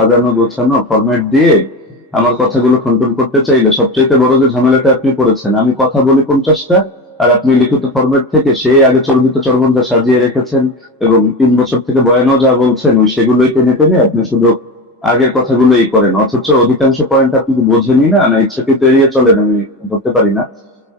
সাজানো গোছানো ফরম্যাট দিয়ে আমার কথাগুলো কন্ট্রোল করতে চাইলে সবচেয়ে বড় যে ঝামেলাটা আপনি পড়েছেন, আমি কথা বলি 50টা, আর আপনি লিখিত ফরম্যাট থেকে সেই আগে চর্বিত চর্বণটা সাজিয়ে রেখেছেন, এবং 3 বছর থেকে বয়ানও যা বলছেন ওই সেগুলোই টেনে টেনে আপনি শুধু আগের কথাগুলোই করেন, অথচ অধিকাংশ পয়েন্ট আপনি কি বোঝেনই না, না ইচ্ছাকৃত এড়িয়ে চলেন, আমি ধরতে পারি না।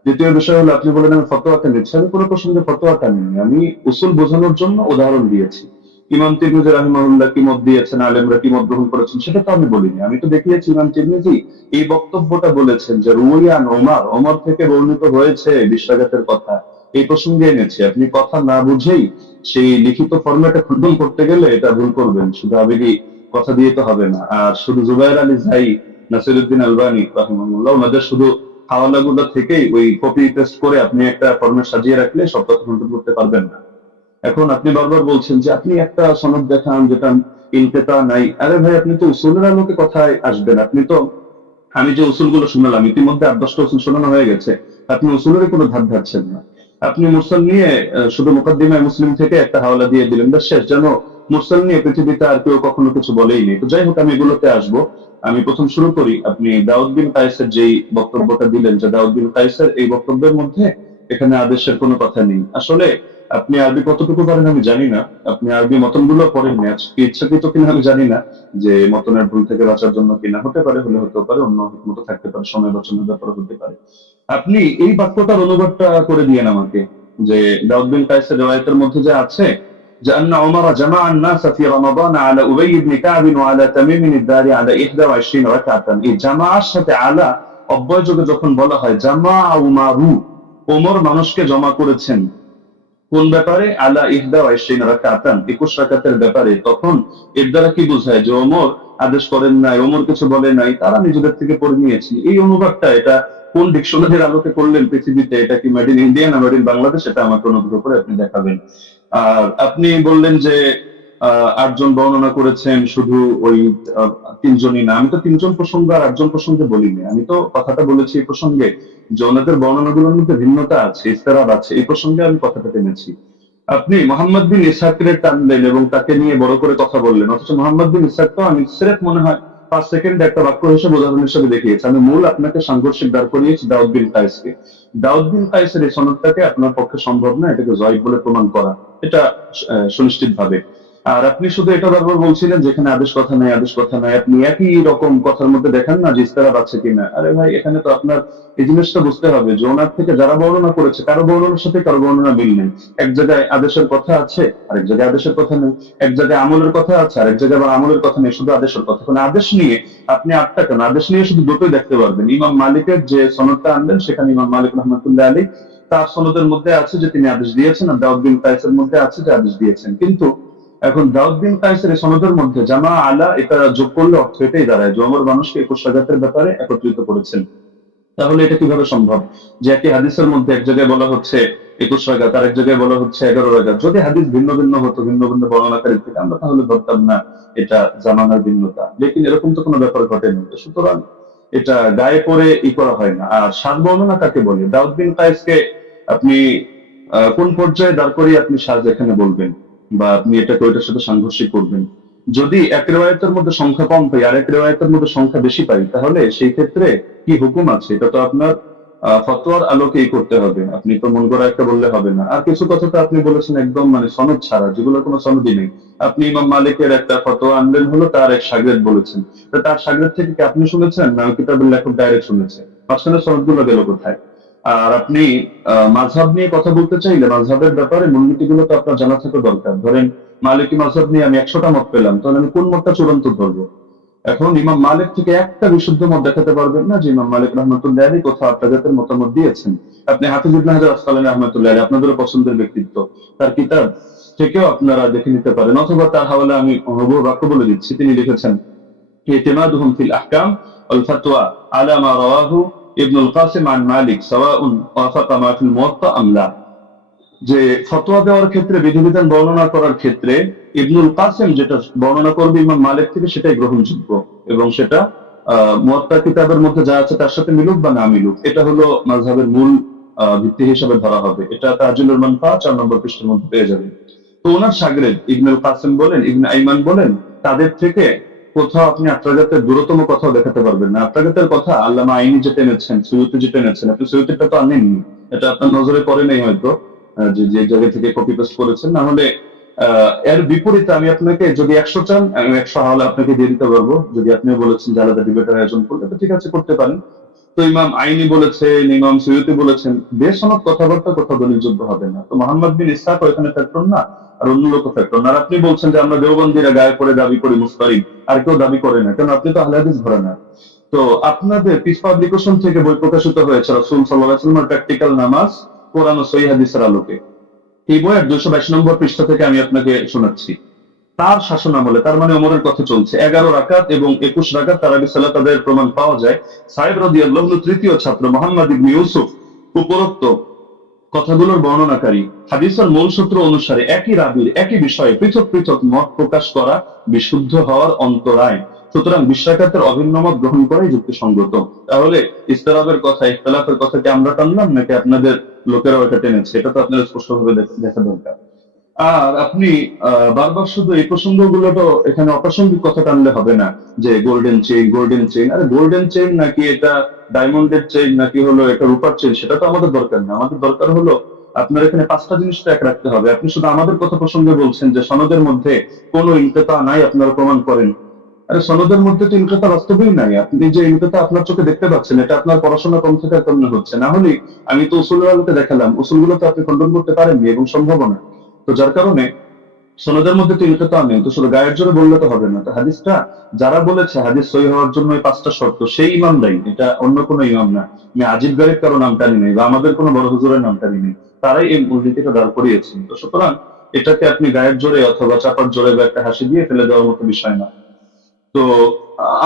দ্বিতীয় বিষয় হলো, আপনি বলেন আমি ফতোয়াটা নিচ্ছি, আমি কোনো প্রসঙ্গে ফতোয়াটা নিই, আমি উসুল বোঝানোর জন্য উদাহরণ দিয়েছি। ইমাম তিরমিজি রাহিমাহুল্লাহ কি মত দিয়েছেন, আলেমরা কি মত গ্রহণ করেছেন, সেটা তো আমি বলিনি। আমি তো দেখিয়েছি ইমাম তিরমিজি এই বক্তব্যটা বলেছেন যে রুয়ান ওমর, ওমর থেকে বর্ণিত হয়েছে বিশ্বাঘাতের কথা, এই প্রসঙ্গে এনেছি। আপনি কথা না বুঝেই সেই লিখিত ফরম্যাটে খণ্ডন করতে গেলে এটা ভুল করবেন, শুধু আবেগী কথা দিয়ে তো হবে না। আর শুধু জুবাইর আলী জাই, নাসিরুদ্দিন আলবানী রাহিমাহুল্লাহ, ওনাদের শুধু হাওয়ালাগুলো থেকেই ওই কপি পেস্ট করে আপনি একটা ফরম্যাট সাজিয়ে রাখলে সব কথা খণ্ডন করতে পারবেন না। এখন আপনি বারবার বলছেন যে আপনি একটা সনদ দেখান যেটা ইনকেতা নাই। আরে ভাই, আপনি তো উসুলের আলোকে কথায় আসবেন। আপনি তো, আমি যে উসুলগুলো শোনালাম ইতিমধ্যে 8-10টা উসুল শোনানো হয়ে গেছে, আপনি উসুলের কোনো ধার ধারছেন না। আপনি মুরসাল নিয়ে শুধু মুকদ্দিমায়ে মুসলিম থেকে একটা হাওয়ালা দিয়ে দিলেন, ব্যাস শেষ। যেন মুরসাল নিয়ে পৃথিবীতে আর কেউ কখনো কিছু বলেই নেই। তো যাই হোক, আমি এগুলোতে আসবো। আমি প্রথম শুরু করি, আপনি দাউদ বিন কায়েসের যেই বক্তব্যটা দিলেন, যে দাউদ বিন কায়েসের এই বক্তব্যের মধ্যে এখানে আদেশের কোনো কথা নেই। আসলে আপনি আরবি কতটুকু পারেন আমি জানি না, আপনি আরবি মতনগুলো পড়েননি, আজকে ইচ্ছাকৃত কিনা আমি জানি না, যে মতনের ভুল থেকে বাঁচার জন্য কিনা, হতে পারে, হলে হতে পারে, অন্য মতো থাকতে পারে, সময় বাঁচানোর ব্যাপারে হতে পারে। আপনি এই বাক্যটার অনুবাদটা করে দিয়েন আমাকে, যে দাউদ বিন কায়েসের রিওয়ায়াতের মধ্যে যে আছে যে আন্না উমর জামাআ আন-নাস ফি রমাদান আলা উবাই ইবনে কাব ওয়া আলা তামিম আদ-দারি আলা 21 রাকাতান। এই জামাআর সাথে আলা অব্যয়যোগে যখন বলা হয় জামাআ উমারু, ওমর মানুষকে জমা করেছেন কোন ব্যাপারে, আলা 21 রাকাতান, 21 রাকাতের ব্যাপারে, তখন এর দ্বারা কি বোঝায় যে ওমর আদেশ করেন নাই, ওমর কিছু বলে নাই, তারা নিজেদের থেকে পড়ে নিয়েছেন। এই অনুবাদটা এটা কোন ডিকশনারির আলোকে করলেন পৃথিবীতে? এটা কি মেড ইন ইন্ডিয়া না মেড ইন বাংলাদেশ? এটা আমাকে অনুগ্রহ করে আপনি দেখাবেন। আর আপনি বললেন যে 8 জন বর্ণনা করেছেন, শুধু ওই 3 জনই না। আমি তো 3 জন প্রসঙ্গ আর 8 জন প্রসঙ্গে বলিনি, আমি তো কথাটা বলেছি এই প্রসঙ্গে যে ওনাদের বর্ণনাগুলোর মধ্যে ভিন্নতা আছে, ইস্তেরাব আছে, এই প্রসঙ্গে আমি কথাটা টেনেছি। আপনি মোহাম্মদ বিন ইসহাকের টানলেন এবং তাকে নিয়ে বড় করে কথা বললেন, অথচ মোহাম্মদ বিন ইসহাক তো আমি সিরেফ মনে হয় 5 সেকেন্ড একটা বাক্য হিসেবে উদাহরণ হিসেবে দেখিয়েছি। আমি মূল আপনাকে সাংঘর্ষিক দাঁড় করিয়েছি দাউদ বিন কায়েসকে। দাউদ বিন কায়েসের এই সনদটাকে আপনার পক্ষে সম্ভব না এটাকে জয়ীফ বলে প্রমাণ করা, এটা সুনিশ্চিত ভাবে। আর আপনি শুধু এটা বারবার বলছিলেন যেখানে আদেশ কথা নাই, আদেশ কথা নাই। আপনি একই রকম কথার মধ্যে দেখেন না যে ইস্তেরাব আছে কিনা। আরে ভাই, এখানে তো আপনার এই জিনিসটা বুঝতে হবে যে ওনার থেকে যারা বর্ণনা করেছে কারো বর্ণনার সাথে কারো বর্ণনা মিল নেই। এক জায়গায় আদেশের কথা আছে, আরেক জায়গায় আদেশের কথা নেই। এক জায়গায় আমলের কথা আছে, আরেক জায়গায় আবার আমলের কথা নেই, শুধু আদেশের কথা। কারণ আদেশ নিয়ে আপনি 8টা কেন, আদেশ নিয়ে শুধু দুটোই দেখতে পারবেন। ইমাম মালিকের যে সনদটা আনলেন সেখানে ইমাম মালিক রহমতুল্লাহ আলী তার সনদের মধ্যে আছে যে তিনি আদেশ দিয়েছেন, আর দাউদ বিন কায়েসের মধ্যে আছে যে আদেশ দিয়েছেন। কিন্তু এখন দাউদ বিন কায়েসের এই সনদের মধ্যে জামা আলা এটা যোগ করলে অর্থ এটাই দাঁড়ায় যে ওমর মানুষকে 21 রাকাতের ব্যাপারে একত্রিত করেছেন। তাহলে এটা কিভাবে সম্ভব যে একই হাদিসের মধ্যে এক জায়গায় বলা হচ্ছে 21 রাকাত, আর এক জায়গায় বলা হচ্ছে 11 রাকাত? যদি হাদিস ভিন্ন ভিন্ন হতো, ভিন্ন ভিন্ন বর্ণনাকারী থেকে, আমরা তাহলে ধরতাম না এটা জামানার ভিন্নতা। লেকিন এরকম তো কোনো ব্যাপার ঘটেনি। সুতরাং এটা গায়ে পড়ে করা হয় না। আর সাত বর্ণনা কাকে বলে? দাউদ বিন কায়েসকে আপনি কোন পর্যায়ে দাঁড় করিয়ে আপনি সাজ এখানে বলবেন, বা আপনি এটাকে ওইটার সাথে সাংঘর্ষিক করবেন? যদি এক রেওয়ায়তের মধ্যে সংখ্যা কম পাই আর এক রেওয়ায়তের মধ্যে সংখ্যা বেশি পাই, তাহলে সেই ক্ষেত্রে কি হুকুম আছে এটা তো আপনার ফতোয়ার আলোকেই করতে হবে। আপনি তো মন গড়া একটা বললে হবে না। আর কিছু কথা তো আপনি বলেছেন একদম মানে সনদ ছাড়া, যেগুলোর কোনো সনদই নেই। আপনি ইমাম মালিকের একটা ফতোয়া আনলেন, হলো তার এক শাগরেদ বলেছেন, তো তার শাগরেদ থেকে কি আপনি শুনেছেন না ওই কিতাবের লেখক ডাইরেক্ট শুনেছে? মাঝখানে সনদগুলো গেল কোথায়? আর আপনি মাযহাব নিয়ে কথা বলতে চাইলে মাযহাবের ব্যাপারে মূলনীতিগুলো তো আপনার জানা থাকা দরকার। ধরেন মালিকি মাযহাব নিয়ে আমি 100টা মত পেলাম, তাহলে আমি কোন মতটা চূড়ান্ত ধরবো? এখন ইমাম মালিক থেকে একটা বিশুদ্ধ মত দেখাতে পারবেন না যে ইমাম মালিক রহমতুল্লাহ আলী কোথাও আত্মাজাতের মতামত দিয়েছেন। আপনি হাফিজ ইবনে হাজার আসকালানী রহমতুল্লাহ আলী, আপনাদেরও পছন্দের ব্যক্তিত্ব, তার কিতাব থেকেও আপনারা দেখে নিতে পারেন, অথবা তার হাওয়ালে আমি হুবহু বাক্য বলে দিচ্ছি। তিনি লিখেছেন ইতিমাদুহুম ফিল আহকাম ওয়াল ফাতওয়া আলা মা রাওয়াহু ইবনুল কাসিম আন মালিক সাওয়াউন ওয়াফাকা মা ফিল মুওয়াত্তা আম লা। যে ফতোয়া দেওয়ার ক্ষেত্রে, বিধিবিধান বর্ণনা করার ক্ষেত্রে ইবনুল কাসিম যেটা বর্ণনা করবে ইমাম মালিক থেকে সেটাই গ্রহণযোগ্য, এবং সেটা মুয়াত্তা কিতাবের মধ্যে যা আছে তার সাথে মিলুক বা না মিলুক, এটা হলো মাযহাবের মূল ভিত্তি হিসেবে ধরা হবে। এটা তাজুলুল মানফা 4 নম্বর পৃষ্ঠার মধ্যে পেয়ে যাবেন। তো ওনার শাগরেদ ইবনুল কাসিম বলেন, ইবনে আইমান বলেন, তাদের থেকে কোথাও আপনি আত্রাঘাতের দূরতম কথাও দেখাতে পারবেন না। আত্রাঘাতের কথা আল্লামা আইনি যে টেনেছেন, সুয়ুতি যে টেনেছেন, আপনি সুয়ুতিটা তো আনেননি, এটা আপনার নজরে পড়ে নেই হয়তো, যে যে জায়গা থেকে কপি পেস্ট করেছেন। না হলে এর বিপরীতে আমি আপনাকে, যদি 100 চান আমি 100 হাওলা আপনাকে দিয়ে দিতে পারবো। যদি আপনি বলেছেন যে আলাদা ডিবেটের আয়োজন করলে, তো ঠিক আছে, করতে পারেন। তো ইমাম আইনি বলেছেন, ইমাম সুয়ুতি বলেছেন, বেসনদ কথাবার্তা কথা দলিলযোগ্য হবে না। তো মোহাম্মদ বিন ইসহাক এখানে ফ্যাক্টর না, আর অন্য লোক ফ্যাক্টর না। আর আপনি বলছেন যে আমরা দেওবন্দিরা গায়ে পড়ে দাবি করি মুস্তারিদ, আর কেউ দাবি করে না, কেন? আপনি তো আহলে হাদিস ধরে না। তো আপনাদের পিস পাবলিকেশন থেকে বই প্রকাশিত হয়েছে রাসূল সাল্লাল্লাহু আলাইহি ওয়াসাল্লামের প্র্যাকটিক্যাল নামাজ কোরআন ও সহিহ হাদিসের আলোকে। এই বইয়ের 222 নম্বর পৃষ্ঠা থেকে আমি আপনাকে শোনাচ্ছি। তার শাসন আমলে, তার মানে ওমরের কথা চলছে, 11 রাকাত এবং 21 রাকাত তারাবি সালাত আদায়ের প্রমাণ পাওয়া যায়। সাহেব রাদিয়াল্লাহু আনহু তৃতীয় ছাত্র মুহাম্মদ ইবনে ইউসুফ উপরোক্ত কথাগুলোর বর্ণনাকারী। হাদিসের মূল সূত্র অনুসারে একই রাবির একই বিষয়ে পৃথক পৃথক মত প্রকাশ করা বিশুদ্ধ হওয়ার অন্তরায়। সুতরাং 20 রাকাতের অভিন্ন মত গ্রহণ করাই যুক্তিসঙ্গত। তাহলে ইস্তেরাবের কথা, ইখতিলাফের কথা কি আমরা টানলাম, নাকি আপনাদের লোকেরাও এটা টেনেছে? এটা তো আপনাদের স্পষ্টভাবে দেখা দরকার। আর আপনি বারবার শুধু এই প্রসঙ্গগুলো তো এখানে অপ্রাসঙ্গিক কথা টানলে হবে না, যে গোল্ডেন চেইন, গোল্ডেন চেইন। আরে গোল্ডেন চেইন নাকি এটা ডায়মন্ডের চেইন, নাকি হলো এটা রূপার চেইন, সেটা তো আমাদের দরকার না। আমাদের দরকার হলো আপনার এখানে 5টা জিনিস তো এক রাখতে হবে। আপনি শুধু আমাদের কথা প্রসঙ্গে বলছেন যে সনদের মধ্যে কোনো ইনকিতা নাই, আপনারা প্রমাণ করেন। আরে সনদের মধ্যে তো ইনকিতা বাস্তবেই নাই। আপনি যে ইনকিতা আপনার চোখে দেখতে পাচ্ছেন, এটা আপনার পড়াশোনা কম থাকার কারণে হচ্ছে। না হলে আমি তো উসুলের আলোকে দেখালাম, উসুলগুলো তো আপনি খণ্ডন করতে পারেননি এবং সম্ভব না। তো যার কারণে সনদের মধ্যে তো ইনকিতা নেই, তো শুধু গায়ের জোরে বললে তো হবে না। তো হাদিসটা যারা বলেছে হাদিস সহিহ হওয়ার জন্য এই 5টা শর্ত, সেই ইমাম দায়ী, এটা অন্য কোনো ইমাম না। আমি আজিব গারিব কারো নাম টানি নেই, বা আমাদের কোনো বড় হুজুরের নাম টানি নেই, তারাই এই মূলনীতিটা দাঁড় করিয়েছেন। তো সুতরাং এটাকে আপনি গায়ের জোরে অথবা চাপার জোরে বা একটা হাসি দিয়ে ফেলে দেওয়ার মতো বিষয় না। তো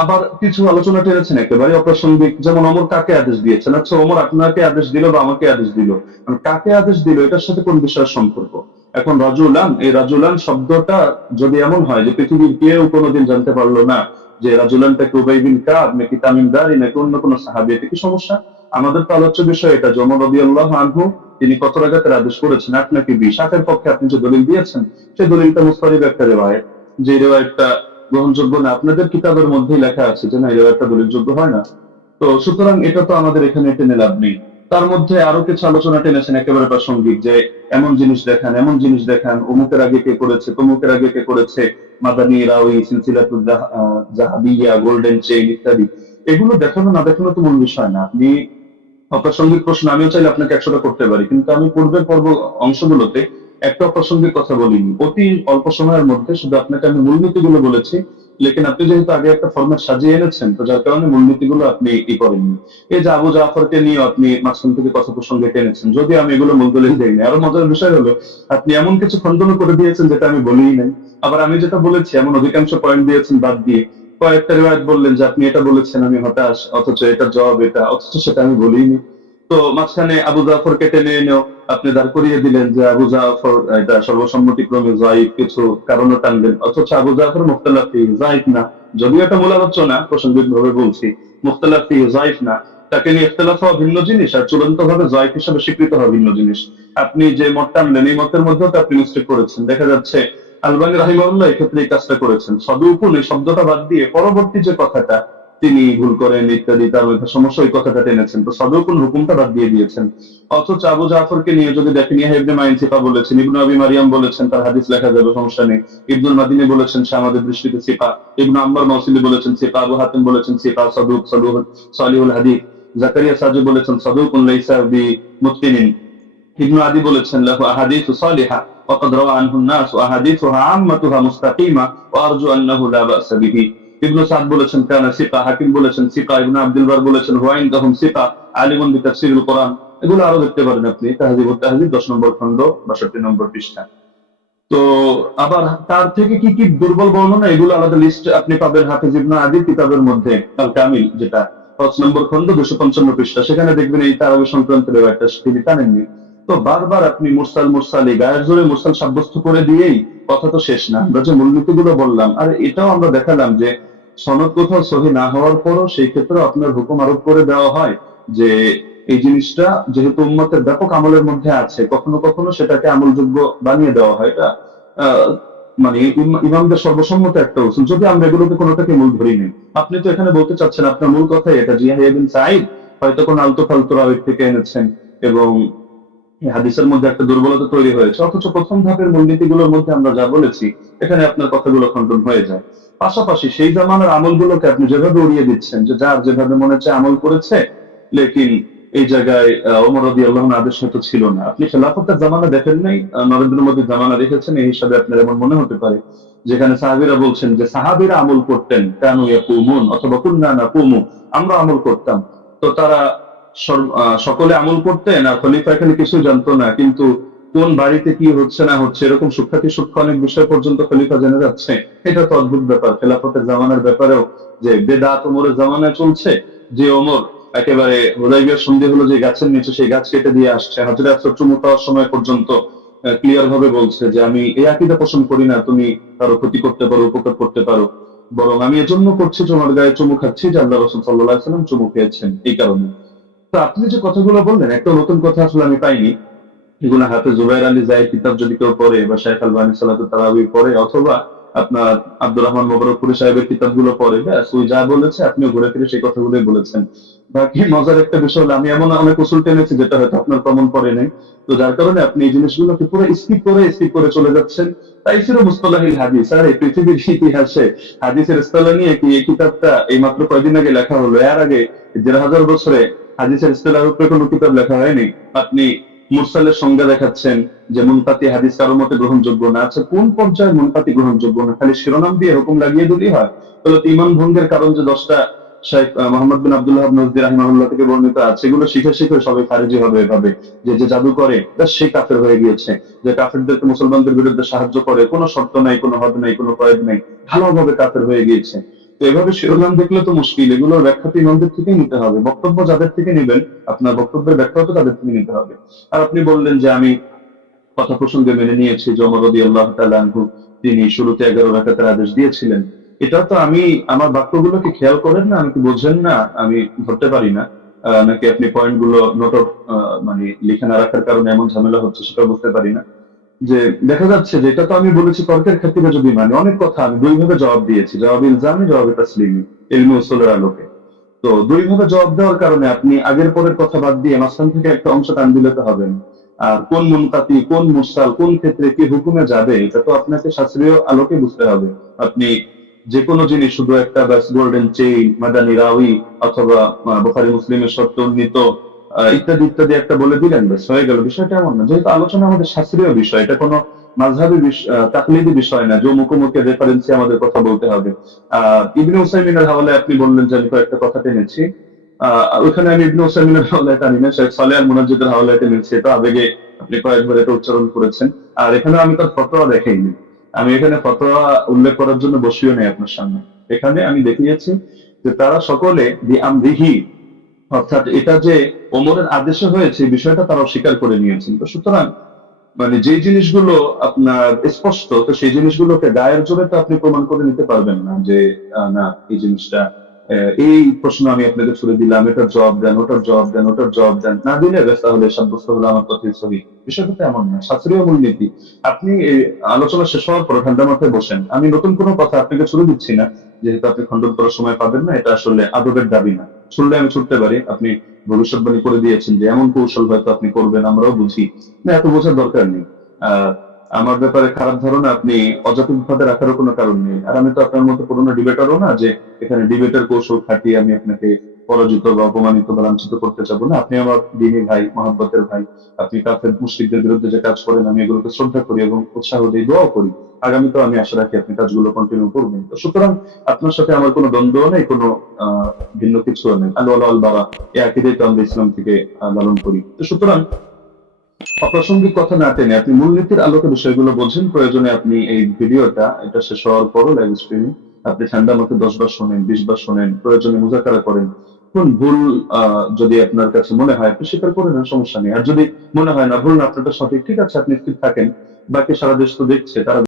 আবার কিছু আলোচনা টেনেছেন একেবারে অপ্রাসঙ্গিক, যেমন ওমর কাকে আদেশ দিয়েছেন। আচ্ছা, ওমর আপনাকে আদেশ দিল বা আমাকে আদেশ দিল, মানে কাকে আদেশ দিল এটার সাথে কোন বিষয়ের সম্পর্ক? এখন রাজুলান, এই রাজুলান শব্দটা যদি এমন হয় যে পৃথিবীর কেউ কোনোদিন জানতে পারলো না যে রাজুলানটা কি উবাই বিন কাব নাকি তামিম দারি নাকি অন্য কোনো সাহাবী, এতে কি সমস্যা? আমাদের তো আলোচ্য বিষয় এটা যে ওমর রাদিয়াল্লাহু আনহু তিনি কত রাকাতের আদেশ করেছেন, 8 নাকি 20? 8 এর পক্ষে আপনি যে দলিল দিয়েছেন, সেই দলিলটা মুস্তারিদ একটা রিওয়ায়াত, যে রিওয়ায়াতটা গ্রহণযোগ্য না। আপনাদের কিতাবের মধ্যেই লেখা আছে যে না, এর একটা দলিলযোগ্য হয় না। তো সুতরাং এটা তো আমাদের এখানে টেনে লাভ নেই। তার মধ্যে আরো কিছু আলোচনা টেনেছেন একেবারে প্রাসঙ্গিক, যে এমন জিনিস দেখান, এমন জিনিস দেখান, অমুকের আগে কে করেছে, তমুকের আগে কে করেছে, মাদানী রাউই, সিলসিলাতুল জাহাবিয়া, গোল্ডেন চেইন ইত্যাদি। এগুলো দেখানো না দেখানো তো মূল বিষয় না। আপনি অপ্রাসঙ্গিক প্রশ্ন আমিও চাইলে আপনাকে 100টা করতে পারি, কিন্তু আমি পূর্বের অংশগুলোতে একটা অপ্রাসঙ্গিক কথা বলিনি। অতি অল্প সময়ের মধ্যে শুধু আপনাকে আমি মূলনীতিগুলো বলেছি, লেকিন আপনি যেহেতু আগে একটা ফরম্যাট সাজিয়ে এনেছেন, তো যার কারণে মূলনীতিগুলো আপনি করেননি। এই যে আবু জাফরকে নিয়ে আপনি মাঝখান থেকে কথা প্রসঙ্গে টেনেছেন, যদি আমি এগুলো মূল দলিল দেইনি। আরো মজার বিষয় হলো আপনি এমন কিছু খণ্ডন করে দিয়েছেন যেটা আমি বলিই নাই। আবার আমি যেটা বলেছি এমন অধিকাংশ পয়েন্ট দিয়েছেন বাদ দিয়ে কয়েকটা রিওয়ায়াত বললেন যে আপনি এটা বলেছেন, আমি হতাশ, অথচ এটার জবাব এটা, অথচ সেটা আমি বলিনি। তো মাঝখানে আবু জাফরকে টেনে এনেও আপনি দাঁড় করিয়ে দিলেন যে আবু জাফর এটা সর্বসম্মতিক্রমে যায়িফ, কিছু কারণও টানলেন, অথচ আবু জাফর মুখতালাফ ফিহি যায়িফ না। যদিও এটা মূল আলোচনা, প্রাসঙ্গিক ভাবে বলছি, মুখতালাফ ফিহি যায়িফ না। তাকে নিয়ে ইখতিলাফ হওয়া ভিন্ন জিনিস, আর চূড়ান্ত ভাবে যায়িফ হিসেবে স্বীকৃত হওয়া ভিন্ন জিনিস। আপনি যে মত টানলেন, এই মতের মধ্যেও তো আপনি মিস্টেক করেছেন। দেখা যাচ্ছে আলবানী রাহিমাহুল্লাহ এক্ষেত্রে এই কাজটা করেছেন, সদুকুন এই শব্দটা বাদ দিয়ে পরবর্তী যে কথাটা তিনি ভুল করেন ইত্যাদি, তার মধ্যে সমস্যা, ওই কথাটা টেনেছেন। তো সদুকুন হুকুমটা বাদ দিয়ে দিয়েছেন। অথচ আবু জাফরকে নিয়ে যদি দেখেন, ইয়াহয়া ইবনে মাইন সিফা বলেছেন, ইবনু আবি মারিয়াম বলেছেন তার হাদিস লেখা যাবে, সমস্যা নেই। ইবনুল মাদিনী বলেছেন সে আমাদের দৃষ্টিতে সিফা, ইবনু আম্মার মাউসিলি বলেছেন সিফা, আবু হাতিম বলেছেন সিফা, সাদুক সালিহুল হাদিস, জাকারিয়া সাজি বলেছেন সাদুকুন লাইসা বি মুতকিনিন, ইবনু আদি বলেছেন লাহু আহাদিসু সালিহা ওয়াকাদ রাওয়া আনহু الناس واحاديثها عامتها مستقيمه وارجو انه لا باس به। ইবনু সাদ বলেছেন কানা সিকা, হাকিম বলেছেন সিকা, ইবনু আব্দুল বার বলেছেন হুয়া ইনদাহুম সিকা আলিমুন বিতাফসিরুল কোরআন। এগুলো আরো দেখতে পারেন আপনি তাহযিবুত তাহযিব 10 নম্বর খণ্ড 62 নম্বর পৃষ্ঠা। তো আবার তার থেকে কি কি দুর্বল বর্ণনা, এগুলো আলাদা লিস্ট আপনি পাবেন হাফিজ ইবনে আদির কিতাবের মধ্যে, আল কামিল, যেটা 5 নম্বর খণ্ড 255 পৃষ্ঠা। সেখানে দেখবেন এই তারাবি সংক্রান্ত একটা তিনি টানেননি। তো বারবার আপনি মুরসাল মুরসাল এই গায়ের জোরে মুরসাল সাব্যস্ত করে দিয়েই কথা তো শেষ না। আমরা যে মূলনীতিগুলো বললাম, আর এটাও আমরা দেখালাম যে সনদ কোথাও সহি না হওয়ার পরও সেই ক্ষেত্রে আপনার হুকুম আরোপ করে দেওয়া হয় যে এই জিনিসটা যেহেতু উম্মতের ব্যাপক আমলের মধ্যে আছে, কখনো কখনো সেটাকে আমলযোগ্য বানিয়ে দেওয়া হয়। এটা মানে ইমামদের সর্বসম্মত একটা উসুল, যদি আমরা এগুলোকে কোনোটাকে মূল ধরি নেই। আপনি তো এখানে বলতে চাচ্ছেন আপনার মূল কথাই এটা, জিয়াহিয়া বিন সাঈদ হয়তো কোন আলতো ফালতু রাওয়ী থেকে এনেছেন এবং এই হাদিসের মধ্যে একটা দুর্বলতা তৈরি হয়েছে, অথচ প্রথম ধাপের মূলনীতিগুলোর মধ্যে আমরা যা বলেছি এখানে আপনার কথাগুলো খণ্ডন হয়ে যায়। পাশাপাশি সেই জামানার আমলগুলোকে আপনি যেভাবে উড়িয়ে দিচ্ছেন যে যার যেভাবে মনে হচ্ছে আমল করেছে, লেকিন এই জায়গায় ওমর রাদিয়াল্লাহু আনহু আদেশ হয়তো ছিল না। আপনি খেলাফতের জামানা দেখেন নাই, নরেন্দ্র মোদীর জামানা দেখেছেন, এই হিসাবে আপনার এমন মনে হতে পারে যেখানে সাহাবীরা বলছেন যে সাহাবীরা আমল করতেন, কানু ইয়াকুমুন অথবা কুননা নাকুমু, আমরা আমল করতাম। তো তারা সকলে আমল করতেন আর খলিফা এখানে কিছু জানতো না, কিন্তু কোন বাড়িতে কি হচ্ছে না হচ্ছে এরকম সূক্ষ্মাতি সূক্ষ্ম অনেক বিষয় পর্যন্ত খলিফা জেনে যাচ্ছে। এটা তো অদ্ভুত ব্যাপার খেলাফতের জামানার ব্যাপারেও, যে বেদাত ওমরের জামানায় চলছে, যে ওমর একেবারে হুদাইবিয়ার সন্ধি হলো যে গাছের নিচে সেই গাছ কেটে দিয়ে আসছে, হযরত আসর চুমু খাওয়ার সময় পর্যন্ত ক্লিয়ার ভাবে বলছে যে আমি এই আকীদা পোষণ করি না তুমি কারো ক্ষতি করতে পারো, উপকার করতে পারো, বরং আমি এজন্য করছি তোমার গায়ে চুমু খাচ্ছি যে আল্লাহ রাসূল সাল্লাল্লাহু আলাইহি ওয়াসাল্লাম চুমু খেয়েছেন এই কারণে। তো আপনি যে কথাগুলো বললেন একটা নতুন কথা আসলে আমি পাইনি। এগুলো হাতে জুবাইর আলী জায়েদ কিতাব যদি কেউ পড়ে, বা শাইখ আলবানী সালাতুত তারাবিহ পড়ে, অথবা আপনার আব্দুর রহমান মোবারকপুরি সাহেবের কিতাবগুলো পড়ে, ব্যাস ওই যা বলেছে আপনিও ঘুরে ফিরে সেই কথাগুলোই বলেছেন। বাকি মজার একটা বিষয় হলো আমি এমন অনেক উসুল টেনেছি যেটা হয়তো আপনার কমন পড়ে নাই, তো যার কারণে আপনি এই জিনিসগুলোকে পুরো স্কিপ করে চলে যাচ্ছেন। তাই ছিল মুস্তালাহিল হাদিস। আর এই পৃথিবীর ইতিহাসে হাদিসের ইসতিলাহ নিয়ে কি এই কিতাবটা এই মাত্র কয়দিন আগে লেখা হলো, এর আগে ১,৫০০ বছরে হাদিসের ইসতিলাহের উপরে কোনো কিতাব লেখা হয়নি। আপনি মুরসালের সংজ্ঞা দেখাচ্ছেন যে মুনকাতি হাদিস কারো মতে গ্রহণযোগ্য না। আচ্ছা কোন পর্যায়ে মুনকাতি গ্রহণযোগ্য না? খালি শিরোনাম দিয়ে হুকুম লাগিয়ে দিলেই হয়? তাহলে তো ঈমান ভঙ্গের কারণ যে 10টা শেখ মোহাম্মদ বিন আব্দুল্লাহ ইবনে নজদি রাহিমাহুল্লাহ থেকে বর্ণিত আছে, এগুলো শিখে শিখে সবাই খারিজি হবে এভাবে, যে যে জাদু করে সে কাফের হয়ে গিয়েছে, যে কাফেরদেরকে মুসলমানদের বিরুদ্ধে সাহায্য করে, কোনো শর্ত নাই, কোনো হদ নাই, কোনো কয়েদ নাই, ভালোভাবে কাফের হয়ে গিয়েছে। তো এভাবে শিরোনাম দেখলে তো মুশকিল, এগুলোর ব্যাখ্যা তো ইমামদের থেকেই নিতে হবে, বক্তব্য যাদের থেকে নেবেন আপনার বক্তব্যের ব্যাখ্যাও তো তাদের থেকে নিতে হবে। আর আপনি বললেন যে আমি কথা প্রসঙ্গে মেনে নিয়েছি যে ওমর রাদিয়াল্লাহু তাআলা আনহু তিনি শুরুতে 11 রাকাতের আদেশ দিয়েছিলেন। এটা তো আমি আমার বাক্যগুলোকে খেয়াল করেন না, আমি কি বোঝেন না, আমি ধরতে পারি না, নাকি আপনি পয়েন্ট গুলো নোট মানে লিখে না রাখার কারণে এমন ঝামেলা হচ্ছে সেটা বুঝতে পারি না। যে দেখা যাচ্ছে যে এটা তো আমি বলেছি তর্কের ক্ষেত্রে, যদি মানে অনেক কথা আমি দুই ভাবে জবাব দিয়েছি, জবাব ইলজামি, জবাব তাসলিমি, ইলমি উসুলের আলোকে। তো দুই ভাবে জবাব দেওয়ার কারণে আপনি আগের পরের কথা বাদ দিয়ে মাঝখান থেকে একটা অংশ টান দিলে তো হবে না। আর কোন মুনকাতি, কোন মুরসাল, কোন ক্ষেত্রে কি হুকুমে যাবে এটা তো আপনাকে শাস্ত্রীয় আলোকে বুঝতে হবে। আপনি যে কোনো জিনিস শুধু একটা ব্যাস গোল্ডেন চেইন, মাদানী রাউি, অথবা বুখারী মুসলিমের শর্ত উন্নীত ইত্যাদি ইত্যাদি একটা বলে দিলেন, ব্যাস হয়ে গেল। বিষয়টা এমন না, যেহেতু আলোচনা আমাদের শাস্ত্রীয় বিষয়, এটা কোনো মাযহাবী তাকলিদি বিষয় না যে মুখোমুখি রেফারেন্সে আমাদের কথা বলতে হবে। ইবনে উসাইমিনের হাওলায় আপনি বললেন যে আমি কয়েকটা কথা টেনেছি, ওখানে আমি ইবনে উসাইমিনের হাওলায় টানি না, শেখ সালেহ আল মুনাজ্জিদের হাওলায় টেনেছি, এটা আবেগে আপনি কয়েকবার এটা উচ্চারণ করেছেন। আর এখানে আমি তার ফতোয়া দেখাইনি, আমি এখানে ফতোয়া উল্লেখ করার জন্য বসিও নেই আপনার সামনে। এখানে আমি দেখিয়েছি যে তারা সকলে বিআমরিহি, অর্থাৎ এটা যে ওমরের আদেশে হয়েছে এই বিষয়টা তারা অস্বীকার করে নিয়েছেন। তো সুতরাং মানে যে জিনিসগুলো আপনার স্পষ্ট, তো সেই জিনিসগুলোকে গায়ের জোরে তো আপনি প্রমাণ করে নিতে পারবেন না যে না এই জিনিসটা এই প্রশ্ন আমি আপনাকে ছুড়ে দিলাম, এটার জবাব দেন, ওটার জবাব দেন, ওটার জবাব দেন, না দিলে ব্যাস তাহলে সাব্যস্ত হলো আমার কথাই সহি। বিষয়টা তো এমন না, শাস্ত্রীয় মূলনীতি। আপনি এই আলোচনা শেষ হওয়ার পর ঠান্ডা মাথায় বসেন, আমি নতুন কোনো কথা আপনাকে ছুড়ে দিচ্ছি না, যেহেতু আপনি খণ্ডন করার সময় পাবেন না, এটা আসলে আদবের দাবি না। ছুড়লে আমি ছুটতে পারি, আপনি ভবিষ্যৎবাণী করে দিয়েছেন যে এমন কৌশল হয়তো আপনি করবেন, আমরাও বুঝি না, এত বোঝার দরকার নেই। আহ আমার ব্যাপারে খারাপ ধারণা আপনি অযৌক্তিক ভাবে রাখারও কোনো কারণ নেই। আর আমি তো আপনার মতো পুরোনো ডিবেটারও না যে এখানে ডিবেটের কৌশল খাটিয়ে আমি আপনাকে পরাজিত বা অপমানিত বা লাঞ্ছিত করতে চাবো না। আপনি আমার দিনী ভাই, মহাব্বতের ভাই। আপনি কাফের মুশরিকদের বিরুদ্ধে যে কাজ করেন আমি এগুলোকে শ্রদ্ধা করি এবং উৎসাহ দিই, দোয়াও করি। আগামীতেও আমি আশা রাখি আপনি কাজগুলো কন্টিনিউ করবেন। তো সুতরাং আপনার সাথে আমার কোনো দ্বন্দ্ব নেই, কোনো ভিন্ন কিছুও নেই। আল ওয়ালা আল বারা, এই আকীদাই তো আমরা ইসলাম থেকে লালন করি। তো সুতরাং অপ্রাসঙ্গিক কথা না টেনে আপনি মূলনীতির আলোকে বিষয়গুলো বোঝেন। প্রয়োজনে আপনি এই ভিডিওটা এটা শেষ হওয়ার পরও লাইভ স্ট্রিমিং আপনি ঠান্ডা মতো 10 বার শোনেন, 20 বার শোনেন, প্রয়োজনে মুযাকারা করেন। কোন ভুল যদি আপনার কাছে মনে হয় আপনি স্বীকার করে নেন, সমস্যা নেই। আর যদি মনে হয় না ভুল না, আপনারটা সঠিক, ঠিক আছে, আপনি স্থির থাকেন। বাকি সারা দেশ তো দেখছে, তারা